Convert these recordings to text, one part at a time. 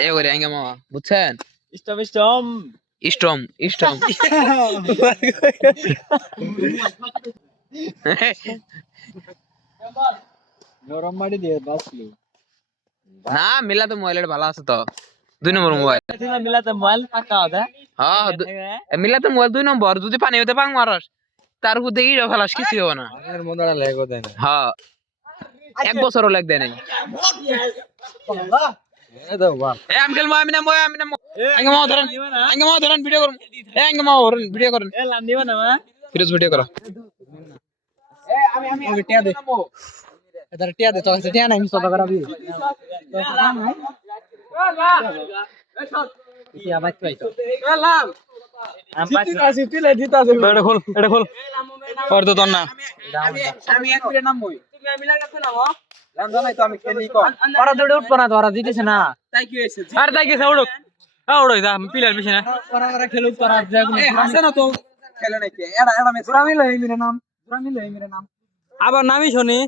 এ করে আঙ্গা মামা বুঝছেন স্টম স্টম স্ট্রম স্ট্রম গরম মাটি দিয়ে বাসলি না মিলা তো মোবাইলের ভালো আছে তো দুই নম্বর মোবাইল মিলাতে মোবাইল পাকা হবে হ্যাঁ দু- এ মিলা তো মোবাইল দুই নম্বর যদি পানি হতে পাং মারস তার উপর দেখি ফেলাস কিছু হবে না হ্যাঁ এক বছরও লাগবে নাই আমি এক মিনিট নামবো তুমি আমি লাগাতে নামো জানো নাই তো আমি খেলি কম। ওরা দৌড়ে উঠবো না তো ওরা জিতেছে না। তাই কি হয়েছে আর তাই গেছে উড়ুক। উড়ুক যা পিলার পিছে না। ওরা ওরা খেলুক তোরা হাসে না তো। খেলে নাকি? এড়া এড়া মেস। পুরা মিলে এই নাম। পুরা মিলে এই নাম। আবার নামই শুনি।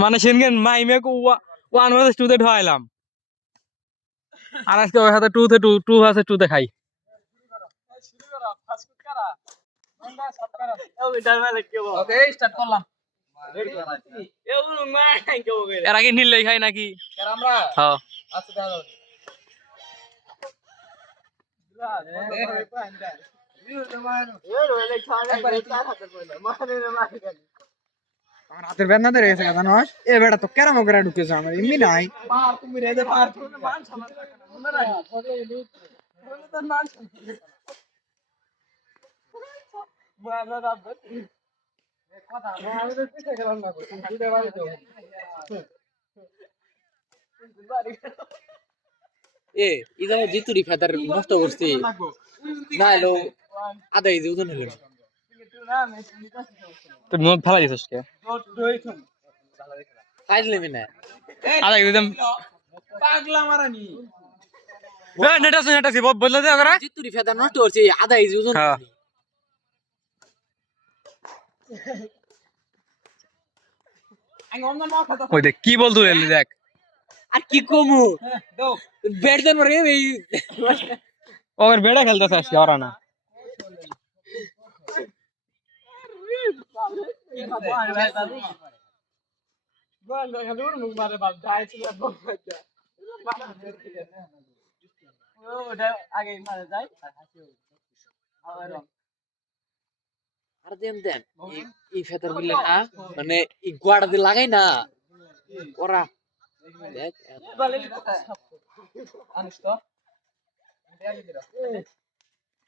মানে সেনগেন মাইমে ওয়ান ভার্সেস টু তে আর আজকে ওই হাতে টু তে টু টু ভার্সেস টু তে খাই। ওকে স্টার্ট করলাম। এর আগে নীল খাই নাকি? আমরা হ্যাঁ আচ্ছা দাও আমার হাতের বেদনা ধরে গেছে কথা নয় এ বেটা তো কেরামো করে ঢুকেছে আমার, এমনি নাই। এ ইদা জিতুরি ফেদার নষ্ট করছি। না এলো আধা ইজি ওজন হলো। তুই মন ফেলা দিছিস কে? খাইছ লেবি না। ইজি একদম পাগলা মারানি। এ নেটা আছে নেটা আছে বদলে দে করা জিতুরি ফেদা নষ্ট করছে আধা ইজি ওজন হ্যাঁ। ওই দেখ কি বলতো এলি দেখ। আর কি কমু? দাও ব্যাট দেন মারে এই ওর বেড়া খেলতেছে আজকে ওরা না। আর দেন দেন এই- এই ফেদারগুলো না মানে এই গোয়াটা দিয়ে লাগাই না ওরা দেখ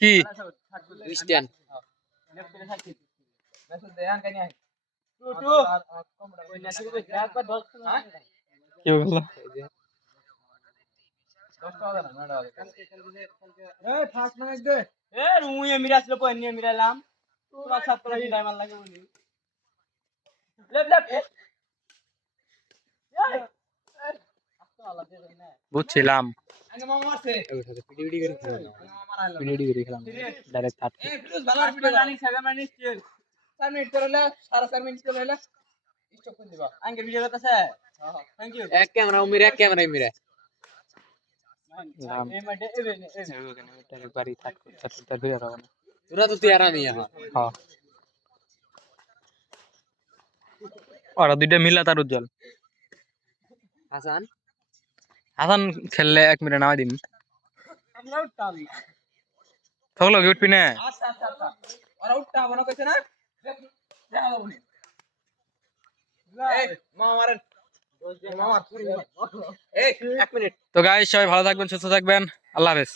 কি খ্রিস্টান কি বলল? বুঝছিলাম। ভিডিও করে খেলাম ডাইরেক্ট থার্ড এক ক্যামেরা মিরে এক ক্যামেরা মিরে তুই আরামই এখন হ্যাঁ ওরা দুইটা মিলা তার উজ্জ্বল হাসান হাসান খেললে এক মিনিট নামাই দিন থাকল কি উঠবি না ওরা উঠতে হবে না কইছে না দেখা তো গাই সবাই ভালো থাকবেন সুস্থ থাকবেন। আল্লাহ হাফেজ।